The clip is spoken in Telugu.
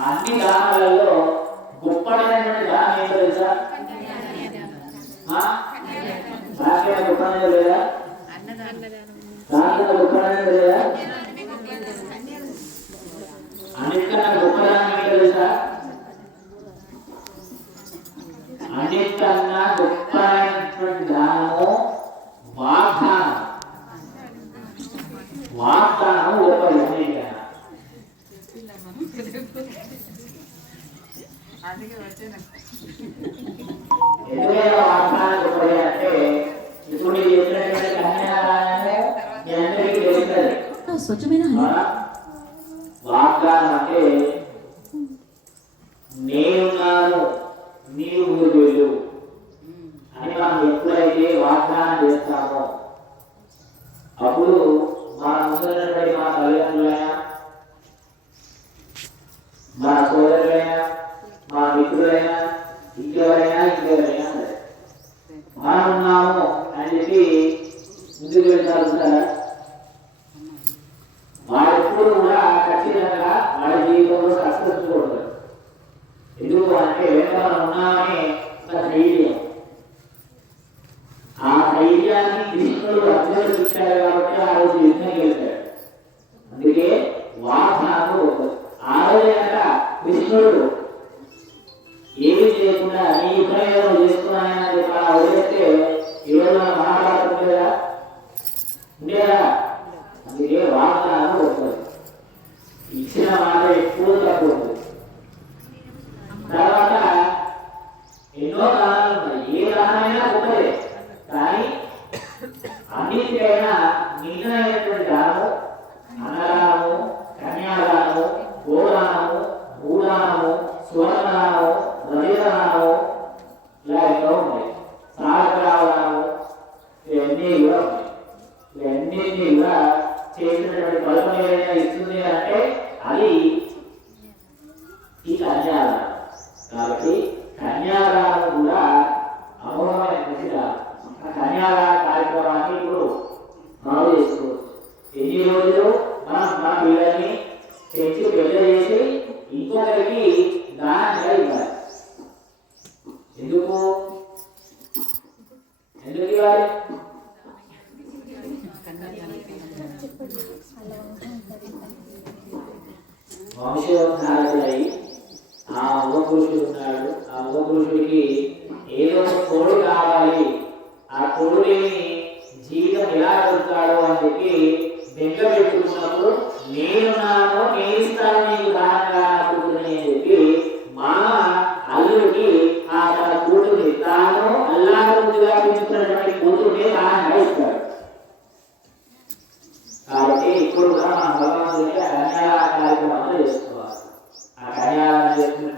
అన్ని దానాలలో గొప్పదైనటువంటి దానం ఏంటో తెలుసా? అన్నిటికన్నా గొప్పదానం ఏం తెలుసా? అన్నిటికన్నా గొప్పదైనటువంటి దానము వాగ్దానం. వాగ్దానం స్వచ్ఛమైన వాగ్దానం అంటే నేనున్నాను నీవు మీరు వెళ్ళు అని మనం ఎప్పుడైతే వాగ్దానం చేస్తామో. అప్పుడు మన ముందున్నటువంటి మా తల్లిదండ్రులైన మన సోదరులైనా మన మిత్రులైనా ఇంకెవరైనా ఇంకెవరైనా సరే. మనం ఉన్నాము అని చెప్పి ముందుకు వెళ్తారు ఉంటారా వాడు కూడా ఖచ్చితంగా వాడి జీవితంలో సక్సెస్ చూడతాడు ఎందుకు అంటే మనం ఉన్నామని ఒక ధైర్యం. ఆ ధైర్యాన్ని కృష్ణుడు అర్జునుడు ఇచ్చాడు కాబట్టి ఆ రోజు యుద్ధం చేశాడు అందుకే వాహనాలు గొప్పది. ఆ రోజు కనుక కృష్ణుడు ఉండేదా అందుకే వాగ్దానం ఇచ్చిన మాట ఎప్పుడూ తక్కువ తర్వాత ఎన్నో దానాలు ఉన్నాయి. ఏ గొప్పదే కానీ అన్నిటికైనా నిన్నైనటువంటి దానము అన్నదానము కన్యాదానము గోదానము భూదానము స్వర్ణదానము రజదానము ఇలా ఎన్నో ఉన్నాయి. సాగరావదానము ఇవన్నీ కూడా ఉన్నాయి కూడా చేసినటువంటి ఫలితం ఏదైనా ఇస్తుంది అంటే అది ఈ కన్యాదానం. కాబట్టి కన్యాదానం కూడా అమోఘమైనటువంటి దానం ఆ కన్యాదాన కార్యక్రమాన్ని ఇప్పుడు మనం చేసుకోవచ్చు. ఎన్ని రోజులు? మనం మన పిల్లల్ని తెచ్చి పెద్ద చేసి ఇంకొకరికి దానంగా ఇవ్వాలి ఎందుకు ఎందుకు ఇవ్వాలి వంశోద్ధారకుడై ఆ ఉపపురుషుడు ఉన్నాడు. ఆ ఉపపురుషుడికి ఏదో ఒక కావాలి కాబట్టి ఇప్పుడు కూడా మన భగవంతుడికి ఆ కన్యాదాన కార్యక్రమాలు చేసుకోవాలి ఆ కన్యాదానం చేసుకున్న